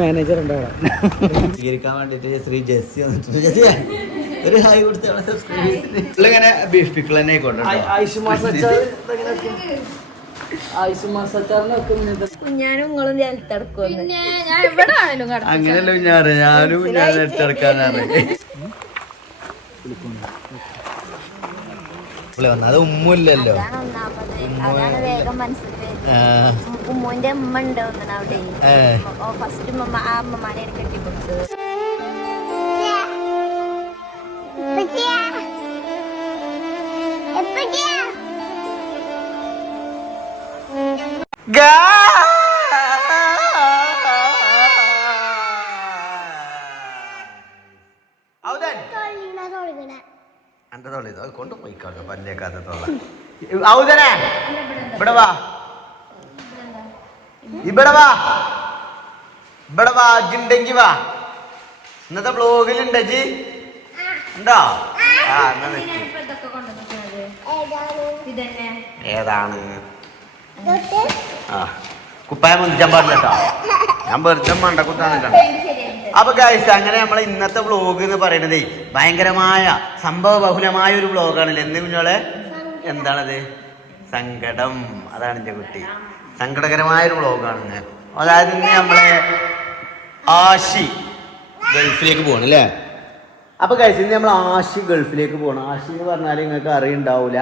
Manager സ്വീകരിക്കാൻ വേണ്ടിട്ട് Shri Jessy വന്നിട്ടുണ്ട്. ഒരു ഹായ് കൊടുത്തങ്ങനെ ബീഫ് പിക്കിൾ തന്നെ ആയിക്കോട്ടെ. അങ്ങനെയല്ല ഞാനും ഞാൻ എടുത്തെടുക്കാനാണ്. അത് ഉമ്മില്ലല്ലോ. ഉമ്മുന്റെ ഉമ്മ ഉണ്ട് അവിടെ. ഫസ്റ്റ് അമ്മമാനെ കെട്ടിക്കൊടുത്തത്. എന്റെ തൊള്ള ഇത് കൊണ്ടുപോയിക്കോട്ടെ പല്ലേക്കാത്ത തൊള്ള. ഔദനെ ഇവിടെ വാ, ഇവിടെ വാ, ഇവിടെ വാ. ജിണ്ടെങ്കി വാ. ഇന്നത്തെ ബ്ലോഗിലുണ്ട് ജി ഉണ്ടോ? ഏതാണ്? കുപ്പായം മുന്തിച്ചാൻ പാടില്ല കേട്ടോ. ഞാൻ വെറുതെ മണ്ടക്കുത്താന്നിട്ടാണ്. അപ്പൊ ഗൈസ് അങ്ങനെ നമ്മളെ ഇന്നത്തെ വ്ലോഗ് എന്ന് പറയുന്നത് ഭയങ്കരമായ സംഭവ ബഹുലമായ ഒരു വ്ലോഗാണല്ലോ. എന്ന് കുഞ്ഞോളെ എന്താണത്? സങ്കടം. അതാണ് എന്റെ കുട്ടി. സങ്കടകരമായ ഒരു വ്ലോഗാണ്. അതായത് ഇന്ന് നമ്മളെ ആശി ഗൾഫിലേക്ക് പോകണം അല്ലേ? അപ്പൊ ഗൈസ് ഇന്ന് നമ്മൾ ആശി ഗൾഫിലേക്ക് പോകണം. ആശി എന്ന് പറഞ്ഞാൽ നിങ്ങൾക്ക് അറിയുണ്ടാവൂല,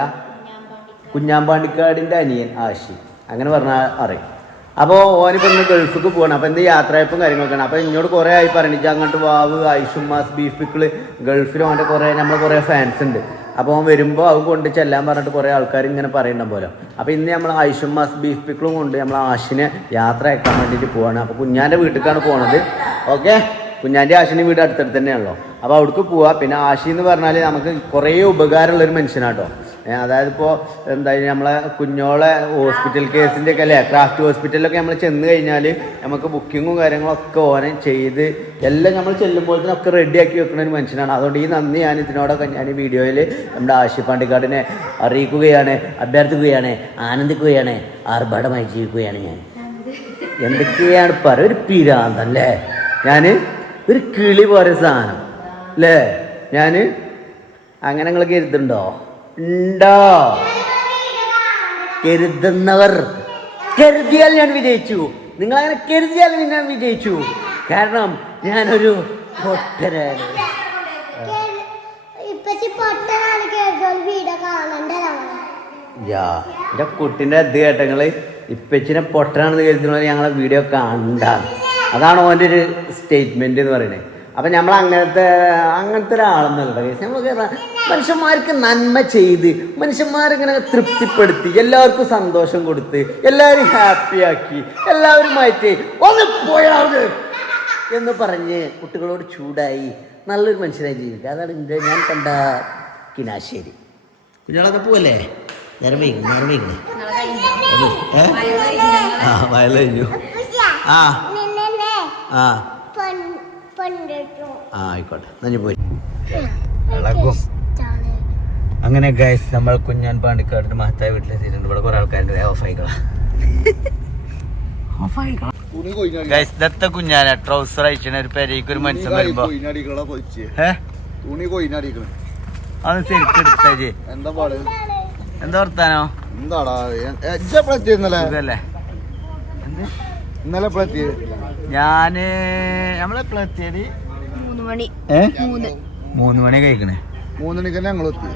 കുഞ്ഞാമ്പാണ്ടിക്കാടിന്റെ അനിയൻ ആശി, അങ്ങനെ പറഞ്ഞാൽ അറിയും. അപ്പോൾ ഓനിപ്പോൾ ഇന്ന് ഗൾഫിക്ക് പോകണം. അപ്പോൾ എന്ത് യാത്രയപ്പും കാര്യങ്ങളൊക്കെയാണ്. അപ്പോൾ എന്നോട് കുറേ ആയി പറഞ്ഞിട്ട് അങ്ങോട്ട് വാവ് ഐഷുമാസ് ബീഫ് പിക്കിൾ ഗൾഫിലും അവൻ്റെ കുറേ നമ്മൾ കുറേ ഫാൻസ് ഉണ്ട്. അപ്പോൾ അവൻ വരുമ്പോൾ അവൻ കൊണ്ട് ചെല്ലാൻ പറഞ്ഞിട്ട് കുറേ ആൾക്കാർ ഇങ്ങനെ പറയുന്നുണ്ട് പോലെ. അപ്പോൾ ഇന്ന് നമ്മൾ ഐഷുമാസ് ബീഫ് പിക്കിളും കൊണ്ട് നമ്മൾ ആശിനെ യാത്ര അയക്കാൻ വേണ്ടിയിട്ട് പോവാണ്. അപ്പോൾ കുഞ്ഞാൻ്റെ വീട്ടിലേക്കാണ് പോണത്. ഓക്കെ, കുഞ്ഞാൻ്റെ ആശിൻ്റെ വീട് അടുത്തടുത്ത് തന്നെയാണല്ലോ. അപ്പോൾ അവിടേക്ക് പോവാം. പിന്നെ ആശി എന്ന് പറഞ്ഞാൽ നമുക്ക് കുറേ ഉപകാരമുള്ളൊരു മനുഷ്യനാട്ടോ. അതായത് ഇപ്പോൾ എന്താ നമ്മളെ കുഞ്ഞോളെ ഹോസ്പിറ്റൽ കേസിൻ്റെ ഒക്കെ അല്ലേ, ക്രാഫ്റ്റ് ഹോസ്പിറ്റലിലൊക്കെ നമ്മൾ ചെന്ന് കഴിഞ്ഞാൽ നമുക്ക് ബുക്കിങ്ങും കാര്യങ്ങളൊക്കെ ഓനെ ചെയ്ത് എല്ലാം നമ്മൾ ചെല്ലുമ്പോഴത്തേനൊക്കെ റെഡിയാക്കി വെക്കുന്ന ഒരു മനുഷ്യനാണ്. അതുകൊണ്ട് ഈ നന്ദി ഞാൻ ഇതിനോടൊക്കെ ഞാൻ ഈ വീഡിയോയിൽ നമ്മുടെ ആശി പാണ്ടിക്കാടിനെ അറിയിക്കുകയാണ്, അഭ്യർത്ഥിക്കുകയാണ്, ആനന്ദിക്കുകയാണ്, ആർഭാടമായി ജീവിക്കുകയാണ്. ഞാൻ എന്തൊക്കെയാണ് പറ ഒരു പിരാന്തല്ലേ, ഞാൻ ഒരു കിളി പോലെ സാധനം അല്ലേ ഞാൻ. അങ്ങനെ നിങ്ങൾ കരുതുണ്ടോ? ഉണ്ടോ? കരുതുന്നവർ കരുതിയാൽ ഞാൻ വിജയിച്ചു. നിങ്ങളങ്ങനെ കരുതിയാൽ ഞാൻ വിജയിച്ചു. കാരണം ഞാനൊരു പൊട്ടനാണ്. എന്റെ കുട്ടിന്റെ അത് കേട്ടങ്ങള് ഇപ്പച്ചിനെ പൊട്ടനാണെന്ന് കരുതുന്നത് ഞങ്ങളെ വീഡിയോ കണ്ട. അതാണ് ഓൻ്റെ ഒരു സ്റ്റേറ്റ്മെന്റ് എന്ന് പറയുന്നത്. അപ്പം നമ്മൾ അങ്ങനത്തെ ഒരാളെന്നല്ല കേസ്. നമ്മൾ മനുഷ്യന്മാർക്ക് നന്മ ചെയ്ത് മനുഷ്യന്മാരിങ്ങനെ തൃപ്തിപ്പെടുത്തി എല്ലാവർക്കും സന്തോഷം കൊടുത്ത് എല്ലാവരും ഹാപ്പിയാക്കി എല്ലാവരുമായിട്ട് ഒന്ന് പോയാവുന്നത് എന്ന് പറഞ്ഞ് കുട്ടികളോട് ചൂടായി നല്ലൊരു മനുഷ്യനായി ജീവിക്കുക. അതാണ് ഞാൻ കണ്ട കിനാശ്ശേരി. കുഞ്ഞാളൊക്കെ പോവല്ലേ? നേരം വൈകുന്നു വയല് കഴിഞ്ഞു. ആയിക്കോട്ടെ നഞ്ഞു പോയി. അങ്ങനെ ഗൈസ് നമ്മൾ കുഞ്ഞാൻ പാണ്ടിക്കാടിന്റെ മഹത്തായ വീട്ടിലെത്തിയിട്ടുണ്ട്. ഇവിടെ കുറെ ആൾക്കാരുണ്ട്. ഗൈസ് ദത്ത കുഞ്ഞാന ട്രൗസർ അയച്ചാണ് ഒരു പെരേക്ക് ഒരു മനുഷ്യൻ വരുമ്പോ അത് ശരിക്കെടുത്തേ. എന്താ വർത്താനോ? എന്താടാ ഇന്നലെ ഞാന് നമ്മളെപ്പോഴെത്തിയത് 3 മണി കഴിക്കണേ. 3 മണിക്ക് തന്നെ ഞങ്ങൾ എത്തി.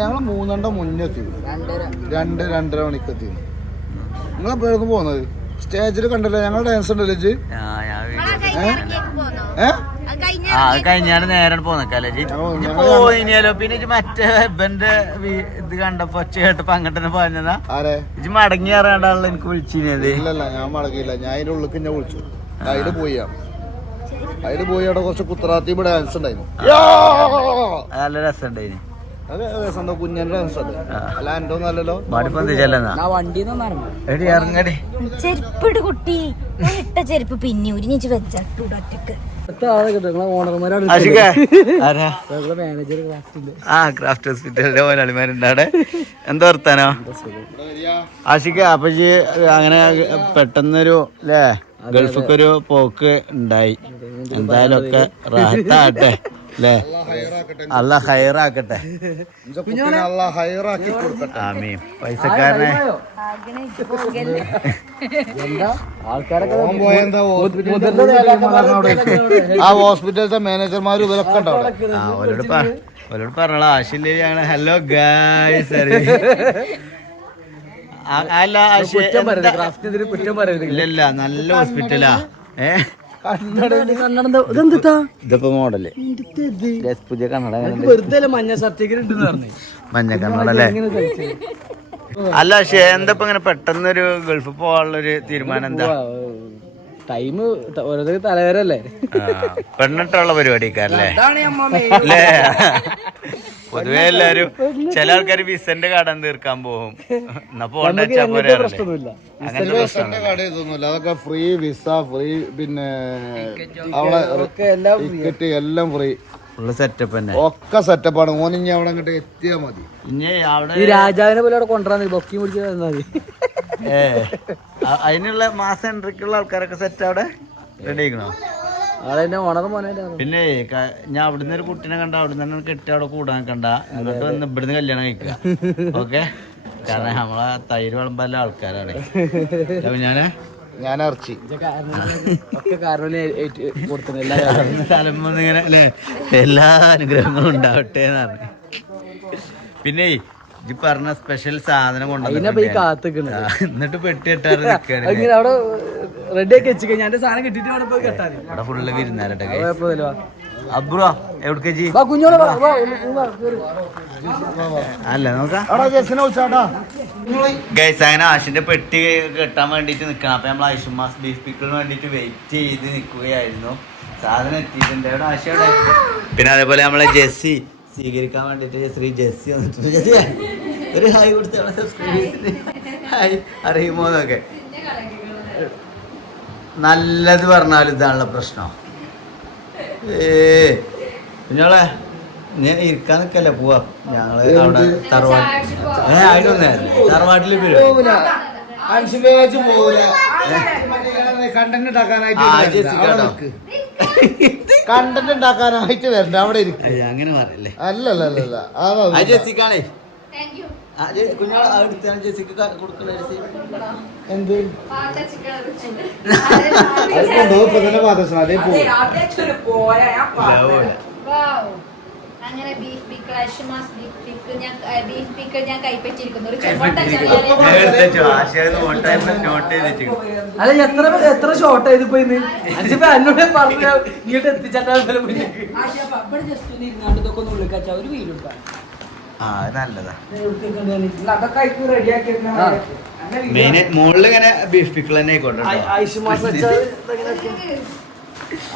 ഞങ്ങൾ 3:30 മുന്നേ എത്തി. 2-2:30 മണിക്ക് എത്തി. നിങ്ങളെപ്പോഴേക്കും പോകുന്നത്? സ്റ്റേജിൽ കണ്ടല്ലോ ഞങ്ങൾ ഡാൻസ് ഉണ്ടല്ലോ. കഴിഞ്ഞാണ് നേരെ പോന്നേക്കാലോ പോയിനാലോ. പിന്നെ മറ്റേ ഹെബന്റെ ഇത് കണ്ടപ്പോ ഒച്ച കേട്ടപ്പോ അങ്ങോട്ട് തന്നെ പറഞ്ഞതാ. ഇജ്ജ് മടങ്ങി അറിയാണ്ടാണല്ലോ എനിക്ക് വിളിച്ചിരുന്നത്. ഇല്ലല്ല ഞാൻ മടങ്ങിയില്ല. ഞാൻ അതിന്റെ ഉള്ളിൽ എന്നെ വിളിച്ചു. അതില് പോയി അവിടെ കുറച്ച് കുത്തറാത്തി ഡാൻസ് ഉണ്ടായിരുന്നു. നല്ല രസം ഉണ്ടായിരുന്നു. കുഞ്ഞന്റെ ഡാൻസ് ഉണ്ട്. അല്ല എന്റെ ഒന്നല്ലോ ചെരുപ്പിട് കുട്ടി. ഇട്ട ചെരുപ്പ് പിന്നെ ഉരിഞ്ഞിച്ച് വെച്ചു. ആഷിക ആരാ മാനേജർ ആ ക്രാഫ്റ്റ് ഹോസ്പിറ്റലിന്റെ മുതലാളിമാരുണ്ട് അവിടെ. എന്താ വർത്താനോ ആഷിക? അപ്പൊ അങ്ങനെ പെട്ടെന്നൊരു അല്ലേ ഗൾഫിക്കൊരു പോക്ക് ഉണ്ടായി. എന്തായാലും ഒക്കെ റാഹത്താകട്ടെ അല്ലേ? അല്ലാഹ് ഹൈറാക്കട്ടെ. ആമീൻ. പൈസക്കാരനെ ആ ഹോസ്പിറ്റലിലെ മാനേജർമാരും ഇവരൊക്കെ ഉണ്ടാവും. ഓരോട് പറഞ്ഞോളാം ആശില്ലേ ഞങ്ങള് ഹലോ ഗായ്സ്. അല്ല ഇല്ലല്ല നല്ല ഹോസ്പിറ്റലാ. ഇതിപ്പോ മോഡല് പുതിയ കണ്ണട മഞ്ഞ സർട്ടിഫിക്കറ്റ് മഞ്ഞ കണ്ണട അല്ലേ? അല്ല പക്ഷേ എന്താ ഇപ്പൊ ഇങ്ങനെ പെട്ടെന്നൊരു ഗൾഫിൽ പോകാനുള്ളൊരു തീരുമാനം എന്താ? ടൈം ഓരോരുത്തർ തലവേരല്ലേ? പെണ്ണിട്ടുള്ള പരിപാടിക്കാരല്ലേ അല്ലേ? പൊതുവെ എല്ലാരും ചില ആൾക്കാർ വിസന്റെ കടം തീർക്കാൻ പോകും. എന്നാ പോകണ്ട പ്രശ്നമൊന്നുമില്ല. അതൊക്കെ ഫ്രീ വിസ ഫ്രീ, പിന്നെ അവിടെ ടിക്കറ്റ് എല്ലാം ഫ്രീ, ഫുള്ള് സെറ്റപ്പ് തന്നെ, ഒക്കെ സെറ്റപ്പാണ്. ഓനിഞ്ഞി അവിടെ അങ്ങോട്ട് എത്തിയാ മതി. ഇനി അവിടെ ഈ രാജാവിനെ പോലെ അവിടെ കൊണ്ടുവരാൻ ബൊക്കി പിടിച്ച് തന്നാൽ മതി. അതിനുള്ള മാസം എൻട്രിക്കുള്ള ആൾക്കാരൊക്കെ സെറ്റ് അവിടെ റെഡി ആയിക്കണോ? പിന്നെ ഞാൻ അവിടുന്ന് ഒരു കുട്ടീനെ കണ്ട അവിടുന്ന് തന്നെ കെട്ടി അവിടെ കൂടാൻ കണ്ട എന്നിട്ട് വന്ന് ഇവിടുന്ന് കല്യാണം കഴിക്കുക. ഓക്കെ, കാരണം നമ്മളെ തൈര് വിളമ്പല്ല ആൾക്കാരാണ്. ഞാൻ ഇറച്ചി സ്ഥലം ഇങ്ങനെ അല്ലേ എല്ലാ അനുഗ്രഹങ്ങളും ഉണ്ടാവട്ടെ എന്നാണ്. പിന്നെ ഈ പറഞ്ഞ സ്പെഷ്യൽ സാധനം കൊണ്ടുവന്നിട്ട് എന്നിട്ട് പെട്ടി കെട്ടാറ് നിൽക്കാണ്. റെഡി ആക്കി വെച്ചു കഴിഞ്ഞാൽ സാധനം കിട്ടിട്ട് അവിടെ പോയി കെട്ടാൻ. ഇവിടെ ഫുള്ള് വിരുന്നാരട്ടെ. അബ്രോ എവിടേക്ക് ജി? അല്ല നോക്കാം ഗൈസ്. അങ്ങനെ ആഷിന്റെ പെട്ടി കെട്ടാൻ വേണ്ടിട്ട് നിക്കണം. അപ്പൊ നമ്മൾ ഐഷുമാസ് ബീഫ് പിക്കിളിന് വേണ്ടിട്ട് വെയിറ്റ് ചെയ്ത് നിൽക്കുകയായിരുന്നു. സാധനം എത്തിയിട്ടുണ്ട്. എവിടെ ആശ അവിടെ? പിന്നെ അതേപോലെ നമ്മളെ ജെസ്സി സ്വീകരിക്കാൻ വേണ്ടിട്ട് ശ്രീ ജെസ്സി വന്നിട്ടുണ്ട്. ജെസ്സി ഒരു ഹായ് കൊടുത്ത് സബ്സ്ക്രൈബേഴ്സിന് ഹായ് അറിയുമോന്നൊക്കെ. നല്ലത് പറഞ്ഞാലും ഇതാണുള്ള പ്രശ്നം. കുഞ്ഞോളെ ഞാൻ ഇരിക്കാൻ നിക്കല്ലേ പോവാ. ഞങ്ങള് അവിടെ തറവാട്ടില് കണ്ടന്റ് ഉണ്ടാക്കാനായിട്ട് വരണ്ട, അവിടെ ഇരിക്കും. അങ്ങനെ പറയല്ലേ? അല്ലല്ല ജെസ്സിക്കാണേ കുഞ്ഞോളെ ജെസ്സിക്ക് കൊടുക്കണ എന്ത് അങ്ങനെ ബീഫ് പിക്കിൾ ഞാൻ കൈപ്പറ്റിയിരിക്കുന്നു. അല്ല എത്ര ഷോർട്ട് ആയത് പോയി എന്നോട് പറഞ്ഞ ഇങ്ങോട്ട് എത്തിച്ചാൽ ഒരു വീടുണ്ടാ. നല്ലതാ. മുകളിൽ ഇങ്ങനെ ബീഫ് പിക്കിൾ തന്നെ ആയിക്കോട്ടെ.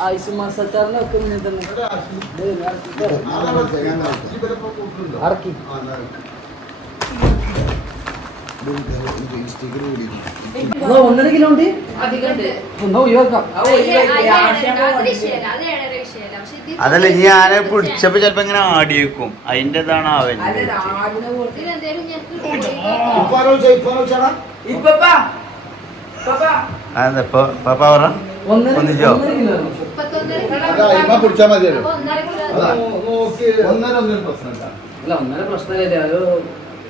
ഐസുമാസച്ചാറിനൊക്കെ ഇങ്ങനെ തന്നെ ഇറക്കി. 1.5 കിലോ ഉണ്ട്. അതല്ല ഞാന് പിടിച്ചപ്പോ ചെലപ്പോ ഇങ്ങനെ ആടി വെക്കും. അതിന്റെതാണ് അവൻ. അതെപ്പോ പാപ്പ പറ ഒന്നിച്ചോ? പിടിച്ചാ മതിയല്ലോ. ഒന്നര പ്രശ്നമില്ല. അത്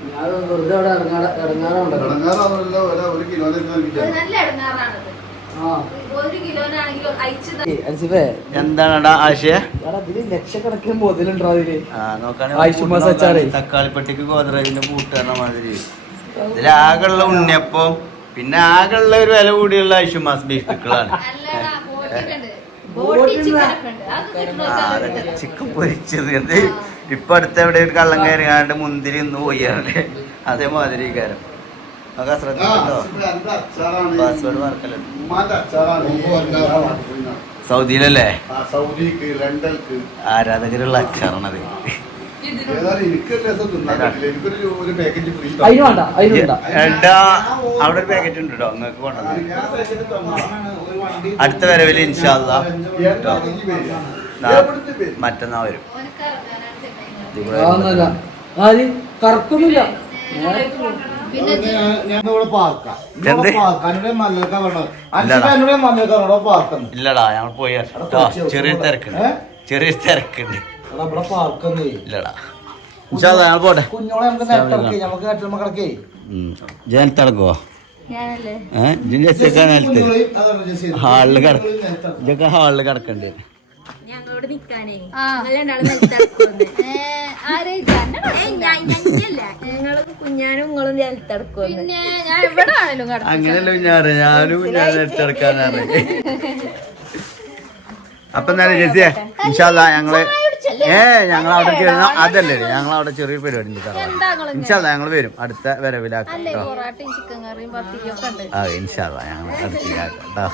ഞാൻ വെറുതെ അവിടെ എന്താണടാ ആശയ? ലക്ഷക്കണക്കിന് മുതലുണ്ടോ അതില്? തക്കാളിപ്പട്ടിക്ക് ഗോദ്രേജിന്റെ പൂട്ടുകാരണ മാതിരി ഇതിലാകെയുള്ള ഉണ്ണിയപ്പം, പിന്നെ ആകെയുള്ള ഒരു വില കൂടിയുള്ള ഐഷുമാസ് ബീഫ് പിക്കിളാണ്. ചിക്കൻ പൊരിച്ചത് എന്ത് ഇപ്പൊ അടുത്ത് എവിടെ ഒരു കള്ളം കയറിയാണ്ട് മുന്തിരി ഒന്ന് പോയാണല്ലേ അതേമാതിരി കാരം. നമുക്ക് ശ്രദ്ധിക്കട്ടോ. പാസ്വേഡ് മറക്കല്ലോ. സൗദിയിലല്ലേ ആരാധകരുള്ള അച്ചാറാണത്. അതിന് വേണ്ട അതിന് വേണ്ട. ഏട്ടാ അവിടെ ഒരു പാക്കറ്റ് ഉണ്ട് കേട്ടോ നിങ്ങൾക്ക് കൊണ്ടുവന്നു അടുത്ത വരവില് ഇൻഷാല്ലാ മറ്റന്നാ വരും. അതൊന്നുമല്ല. ആദ്യം കറക്കൊന്നുമില്ല. ഇല്ലടാ ഞങ്ങൾ പോയി ചെറിയ തിരക്കുണ്ട് ഇല്ലടാ ഇൻഷാല്ലാ ഞങ്ങൾ പോട്ടെ. കുഞ്ഞോളെ നമുക്ക് നെട്ടിറക്കി നമുക്ക് നെട്ടിൽ കിടക്കേ. ജനത്തിളക്കുവോ ഞാനല്ലേ ഹാളില് ഇതൊക്കെ ഹാളില് കിടക്കണ്ടേ ഞങ്ങളോട് നിക്കാനേ ഞങ്ങള് കുഞ്ഞാനും നിങ്ങളും നിലത്തെടുക്കും. പിന്നെ ഞാൻ എവിടെ ആണേലും അങ്ങനെയല്ല ഞാനും നിലത്തെടുക്കാനാണ്. അപ്പൊ എന്നാലും ജെസിയെ ഇൻഷാല്ലാ ഞങ്ങള് ഞങ്ങൾ അവിടെ കേറുന്ന അതല്ലേ ഞങ്ങൾ അവിടെ ചെറിയൊരു പരിപാടി ഉണ്ട്. ഇൻഷാല്ലാ ഞങ്ങൾ വരും അടുത്ത വരവിലാക്കാം. ചിക്കൻ കറിയും പത്തിരിയൊക്കെ ഉണ്ട്. ആ ഇൻഷാല്ലാ ഞങ്ങൾ അടുത്തിലാക്കാം.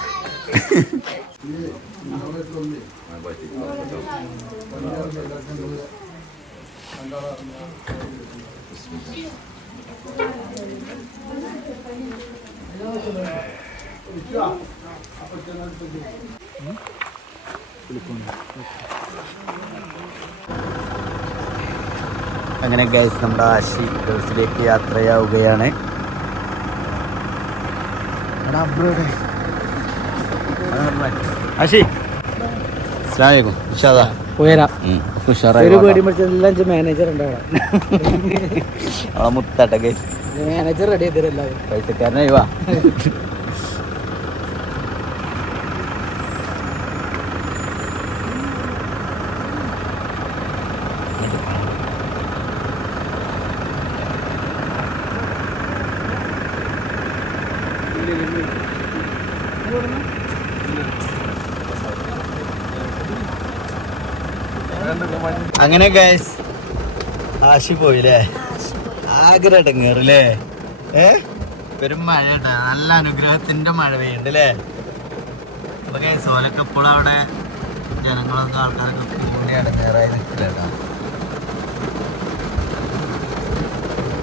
അങ്ങനെ ഗൈസ് നമ്മുടെ ആശി ഗൾഫിലേക്ക് യാത്രയാവുകയാണ്. ആശി അസ്സലാമു അലൈക്കും. പോരാ ഒരു പേടി എല്ലാം മാനേജർ ഉണ്ടാവും. അവളെ മുത്തട്ടെ ഗൈസ് മാനേജർ റെഡി ചെയ്തില്ല പൈസക്കാരനായി വാ. അങ്ങനെ ഗൈസ് ആശി പോയില്ലേ ആഗ്രഹങ്ങേറില്ലേ പെരും മഴ കേട്ടോ നല്ല അനുഗ്രഹത്തിന്റെ മഴ പെയ്യുണ്ടല്ലേ. അപ്പൊ ഗൈസ് ഓലൊക്കെ ഇപ്പോഴും അവിടെ ജനങ്ങളൊക്കെ ആൾക്കാരൊക്കെ കൂടി അടങ്ങേറായി നിൽക്കില്ല കേട്ടോ.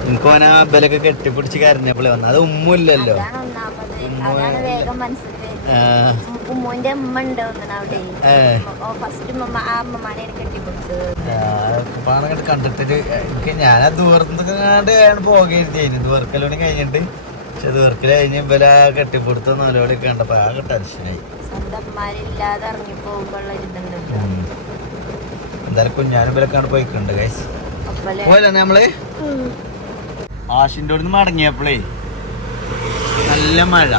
എനിക്ക് ഓന ബലൊക്കെ കെട്ടിപ്പിടിച്ച് കരഞ്ഞപ്പോളേ വന്നു. അത് ഉമ്മില്ലല്ലോ ഉമ്മുന്റെ ഉമ്മ ഉണ്ട് അവിടെ ഫസ്റ്റ് പാടങ്ങോട്ട് കണ്ടിട്ട് എനിക്ക് ഞാൻ ദൂരത്തുനിന്ന് പോകരുതേന് ദൂർക്കലോണി കഴിഞ്ഞിട്ട്. പക്ഷെ ദൂർക്കല് കഴിഞ്ഞ് ഇവല കെട്ടിപ്പിടുത്ത നല്ലോടെ കണ്ടപ്പോ ആകെ ടെൻഷനായി. എന്തായാലും കുഞ്ഞാനും ഇവലൊക്കെ പോയിക്കുണ്ട് ഗൈസ്. പോലെ നമ്മള് ആഷിന്റെ അടുത്ത് മടങ്ങിയപ്പോഴേ നല്ല മഴ.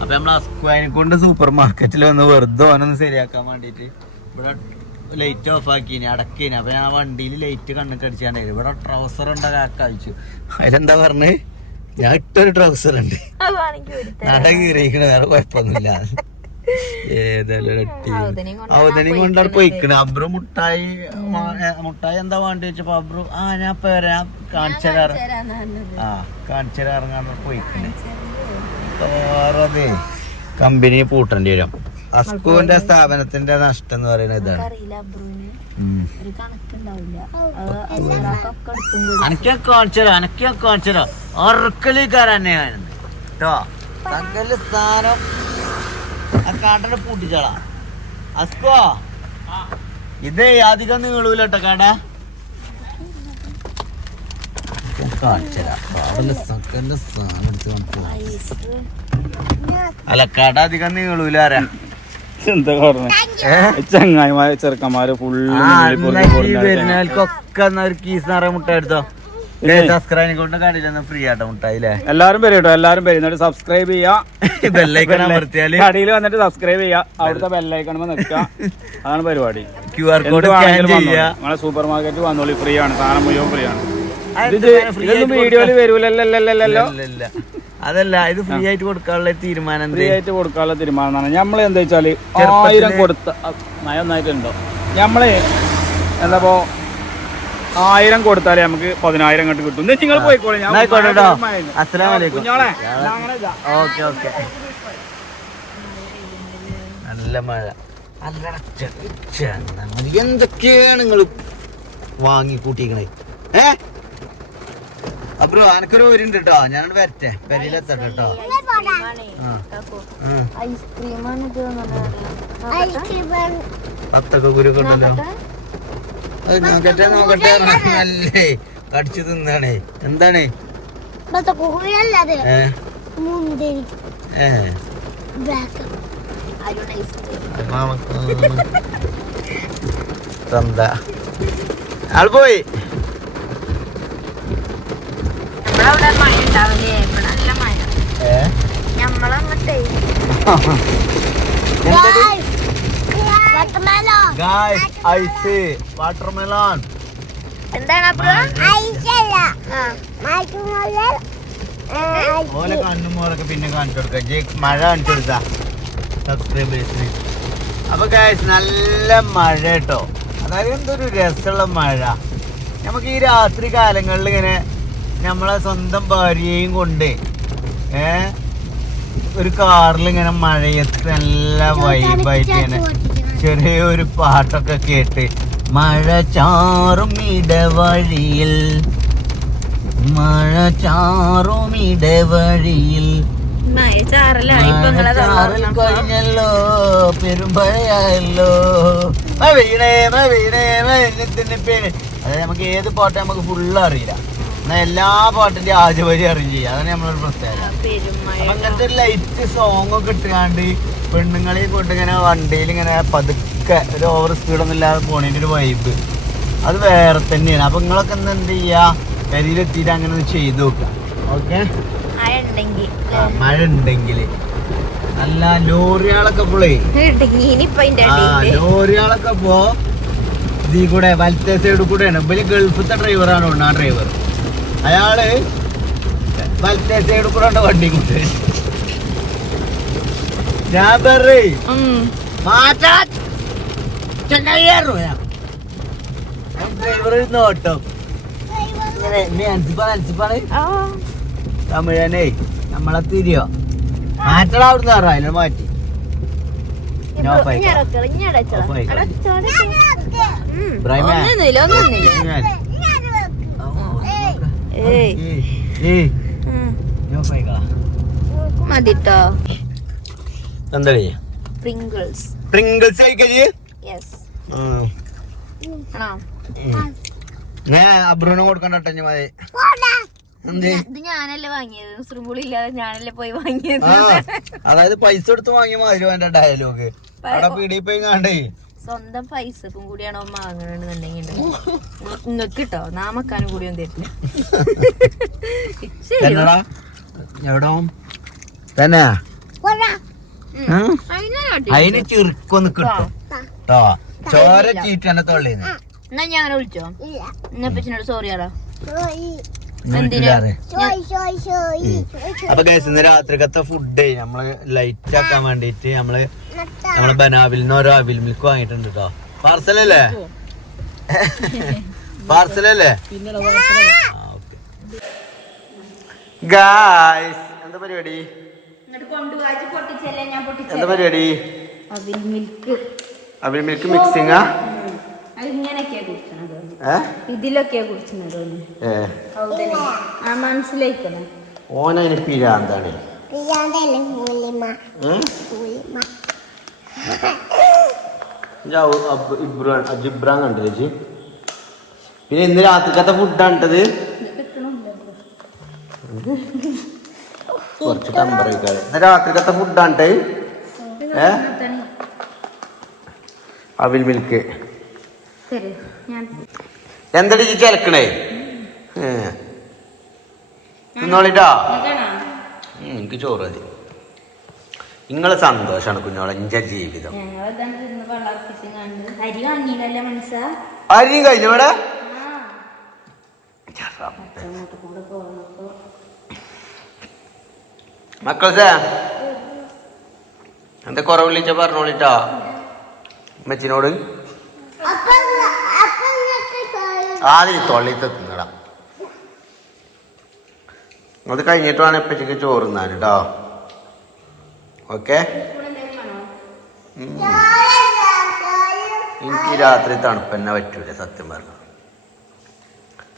അപ്പൊ നമ്മൾ അസ്ക്വാനെ കൊണ്ട് സൂപ്പർ മാർക്കറ്റിൽ വന്ന് വെറുതെ ഓനൊന്ന് ശരിയാക്കാൻ വേണ്ടിട്ട് ഇവിടെ ലൈറ്റ് ഓഫ് ആക്കിന് അടക്കിന്. അപ്പൊ ഞാൻ വണ്ടിയിൽ ലൈറ്റ് കണ്ണൊക്കെ അടിച്ചാണ്ടായി. ഇവിടെ ട്രൗസർ ഉണ്ട് കഴിച്ചു. അതിലെന്താ പറഞ്ഞ് ഞാൻ ഇട്ടൊരു ട്രൗസർ ഉണ്ട് നട കീറിയിക്കണ വേറെ കുഴപ്പമൊന്നുമില്ല. ഏതായാലും കൊണ്ടാണ് പോയിക്കണ്. അബ്രു മുട്ടായി എന്താ വേണ്ടി വെച്ചപ്പോ അബ്രു ഞാൻ ഇപ്പൊ വരാം കാണിച്ചരാറ് കാണിച്ചരാറങ്ങാൻ പോയിക്കണേ. വേറതേ കമ്പനി പൂട്ടേണ്ടി വരും. അസ്കൂന്റെ സ്ഥാപനത്തിന്റെ നഷ്ടം എന്ന് പറയുന്നത് ഇതാണ്. അനക്കെ കാണിച്ചരാ അറക്കലിക്കാരന്നെയായിരുന്നു കേട്ടോ. തങ്കല് സ്ഥാനം ആ കാട്ടനെ പൂട്ടിച്ചാളാ അസ്കോ. ഇതേ അധികം നീളൂല കേട്ടോ കട. അല്ല കട അധികം നീളൂല എന്താ പറഞ്ഞ ചങ്ങായിമാര് ചെറുക്കന്മാര് വരുന്നവർക്കൊക്കെ ഒരു കീസ് നിറയെ മുട്ട എടുത്തോ. സബ്സ്ക്രൈബ് കൊണ്ട് കണ്ടില്ല ഫ്രീ ആട്ടോ മുട്ടായില്ലേ. എല്ലാരും വരും കേട്ടോ. എല്ലാരും വരും. എന്നിട്ട് സബ്സ്ക്രൈബ് ചെയ്യാ. ബെല്ലൈക്കൺ അമർത്തിയാല് കടയിൽ വന്നിട്ട് സബ്സ്ക്രൈബ് ചെയ്യാ. അവിടുത്തെ ബെല്ലൈക്കൺ നിൽക്കുക. അതാണ് പരിപാടി. QR കോഡ് സ്കാൻ ചെയ്യാ. നമ്മളെ സൂപ്പർ മാർക്കറ്റ് വന്നോളി. ഫ്രീ ആണ്. സാധനം മുഴുവൻ ഫ്രീ ആണ്. ഇതൊന്നും വീഡിയോയില് വരൂലല്ലോ. അതല്ല ഇത് ഫ്രീ ആയിട്ട് കൊടുക്കാനുള്ള തീരുമാനം. ഫ്രീ ആയിട്ട് കൊടുക്കാനുള്ള തീരുമാനമാണ്. നമ്മള് എന്താ വെച്ചാല് 1000 കൊടുത്ത നന്നായിട്ടുണ്ടോ. നമ്മള് എന്താ 1000 കൊടുത്താലേ നമുക്ക് 10,000 അങ്ങോട്ട് കിട്ടും. നിങ്ങൾ പോയിക്കോളെ. ഓക്കെ നല്ല മഴ എന്തൊക്കെയാണ് നിങ്ങൾ വാങ്ങി കൂട്ടിക്കണേ. അപ്പൊ എനക്കൊരു ഊരുണ്ട് കേട്ടോ. ഞാൻ വരട്ടെ, പെരയിലെത്തട്ടെ കേട്ടോ. പത്തൊക്കെ കുരുക്കെ ഉണ്ടല്ലോ. അത് നോക്കട്ടെ നോക്കട്ടെ. നല്ലേ കടിച്ചു തിന്നാണേ. എന്താണ് ആൾ പോയി. Ice watermelon. എന്താണ് ഓലെ കണ്ണും മോളൊക്കെ പിന്നെ കാണിച്ചു കൊടുക്ക. മഴ കാണിച്ചു കൊടുത്താ സബ്സ്ക്രൈബേഴ്സിന്. അപ്പൊ ഗൈസ് നല്ല മഴ കേട്ടോ. അതായത് എന്തൊരു രസമുള്ള മഴ. നമുക്ക് ഈ രാത്രി കാലങ്ങളിൽ ഇങ്ങനെ നമ്മളെ സ്വന്തം ഭാര്യയെയും കൊണ്ട് ഒരു കാറിൽ ഇങ്ങനെ മഴയത്ത് നല്ല വൈബായിട്ട് ഇങ്ങനെ ചെറിയൊരു പാട്ടൊക്കെ കേട്ട് മഴ ചാറും ഇടവഴിയിൽ മഴ ചാറും ഇടവഴിയിൽ ചാറിൽ കഴിഞ്ഞല്ലോ പെരുമ്പഴയായല്ലോ വീണേ വീണേ വീണേ. അതായത് നമുക്ക് ഏത് പാട്ട് നമുക്ക് ഫുള്ള് അറിയില്ല, എന്നാൽ എല്ലാ പാട്ടിന്റെ ആദ്യ വരി അറിയും ചെയ്യാം. അതാണ് നമ്മളൊരു പ്രത്യേകത. അപ്പൊ അങ്ങനത്തെ ഒരു ലൈറ്റ് സോങ് ഒക്കെ ഇട്ടുകാണ്ട് പെണ്ണുങ്ങളെയും കൊണ്ട് ഇങ്ങനെ വണ്ടിയിൽ ഇങ്ങനെ പതുക്കെ ഒരു ഓവർ സ്പീഡൊന്നും ഇല്ലാതെ പോണതിൻ്റെ ഒരു വൈബ് അത് വേറെ തന്നെയാണ്. അപ്പൊ നിങ്ങളൊക്കെ എന്ത് ചെയ്യാ, കരിയിലെത്തിയിട്ട് അങ്ങനെ ഒന്ന് ചെയ്ത് നോക്കാം. ഓക്കെ, മഴ ഉണ്ടെങ്കിൽ നല്ല ലോറികളൊക്കെ പോളേ ലോറികളൊക്കെ പോ ഇതിൽ കൂടെ വലത്തെ സൈഡിൽ കൂടെയാണ്. ഇവര് ഗൾഫത്തെ ഡ്രൈവറാണ് ആ ഡ്രൈവർ. അയാള് വലത്തെ സൈഡിൽ കൂടെ വണ്ടി കൊണ്ട് ഞാൻ പറ മാറ്റാൻ ഡ്രൈവർ നോട്ടം അൻസിപ്പാണ് തമിഴനേ നമ്മളെ തിരിയോ മാറ്റണം. അവിടുന്ന് കയറാം, അതിനെ മാറ്റി മതിട്ടോ. എന്താ പ്രിങ്കിൾസ് ഞാൻ അബ്രൂന് കൊടുക്കണ്ട. മതി. ഇത് ഞാനല്ലേ വാങ്ങിയത്, സുറുമ്പുളില്ലാതെ ഞാനല്ലേ പോയി വാങ്ങിയത്. അതായത് പൈസ കൊടുത്ത് വാങ്ങിയ മാതിരി എന്റെ ഡയലോഗ് അവിടെ പീടി പോയി കാണ്ടേ. സ്വന്തം പൈസക്കും കൂടിയാണോ വാങ്ങണെന്നുണ്ടെങ്കിൽ നിങ്ങൾക്ക് കിട്ടോ നാമക്കാനും കൂടി ഒന്നും തരില്ല. എവിടോ തന്നെ അതിന് ചെറുക്കൊന്ന് കിട്ടും കേട്ടോ. ചോര ചീറ്റ് എന്നെ തൊള്ളിന്ന്. എന്നാ ഞാൻ അങ്ങനെ വിളിച്ചോ എന്നപ്പച്ചനോട് സോറി ആടാ. അപ്പൊ ഗൈസ് ഇന്ന് രാത്രിക്കത്തെ ഫുഡ് നമ്മള് ലൈറ്റ് ആക്കാൻ വേണ്ടിട്ട് നമ്മള് ബനാവിൽ നിന്ന് ഓരോ അവിൽ മിൽക്ക് വാങ്ങിയിട്ടുണ്ട് കേട്ടോ. പാർസലല്ലേ പാർസലല്ലേ ഗൈസ്. എന്താ പരിപാടി എന്താ പരിപാടി? അവിൽ മിൽക്ക് മിക്സിങ്ങാ? ഇതിലൊക്കെയാ കുടിച്ചത് മനസ്സിലായിക്കണേ. ഓനതിന് പിരാന്താണ്. ജിബ്രാൻ കണ്ടു ചേച്ചി. പിന്നെ ഇന്ന് രാത്രിക്കത്തെ ഫുഡാണ് ഇട്ടത്. കുറച്ച് ടെമ്പറേച്ചർ ഇന്ന് രാത്രിക്കത്തെ ഫുഡാണ് അവിൽ മിൽക്ക്. എന്തടി ചിലക്കണേ തിന്നോളിട്ടാ. എനിക്ക് ചോറ് മതി. നിങ്ങളെ സന്തോഷാണ് കുഞ്ഞോളെ എന്റെ ജീവിതം. അരി കഴിഞ്ഞു ഇവിടെ മക്കളെ എന്താ കുറവിളിച്ച പറഞ്ഞോളിട്ടാ അമ്മച്ചിനോട്. ആദ്യം തൊള്ളിത്തെ തിന്നടാ. അത് കഴിഞ്ഞിട്ട് വേണം ഇപ്പച്ചക്ക് ചോറ് തിന്നാൻ കേട്ടോ. ഓക്കെ, എനിക്ക് രാത്രി തണുപ്പ് തന്നെ പറ്റൂല സത്യം പറഞ്ഞു.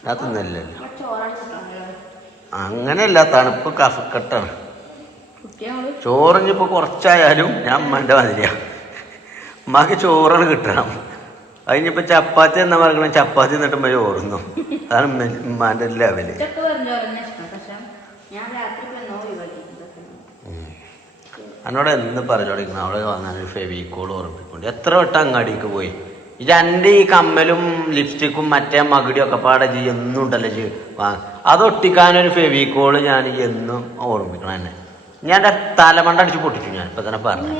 ഞാൻ തിന്നല്ലല്ലോ. അങ്ങനെയല്ല, തണുപ്പ് കഫക്കെട്ടാണ്. ചോറിഞ്ഞിപ്പോൾ കുറച്ചായാലും ഞാൻ ഉമ്മൻ്റെ മാതിരിയാണ്. ഉമ്മാക്ക് ചോറാണ് കിട്ടണം. അതിനിപ്പോൾ ചപ്പാത്തി എന്നാ പറയണം, ചപ്പാത്തി എന്നിട്ടുമ്പോൾ ചോറുന്നു. അതാണ് ഉമ്മാൻ്റെ ലെവല്. എന്നോട് എന്ന് പറഞ്ഞോടിക്കണം അവിടെ വാങ്ങാനൊരു ഫെവിക്കോൾ ഓർമ്മിക്കൊണ്ട്. എത്ര വട്ടം അങ്ങാടിക്ക് പോയി. എൻ്റെ ഈ കമ്മലും ലിപ്സ്റ്റിക്കും മറ്റേ മകിടിയും ഒക്കെ പാടെ എന്നും ഉണ്ടല്ലോ വാങ്ങ. അതൊട്ടിക്കാനൊരു ഫെവിക്കോള് ഞാൻ എന്നും ഓർമ്മിക്കണം എന്നെ. ഞാൻ എൻ്റെ തലമണ്ട അടിച്ച് പൊട്ടിച്ചു. ഞാൻ ഇപ്പൊ തന്നെ പറഞ്ഞു.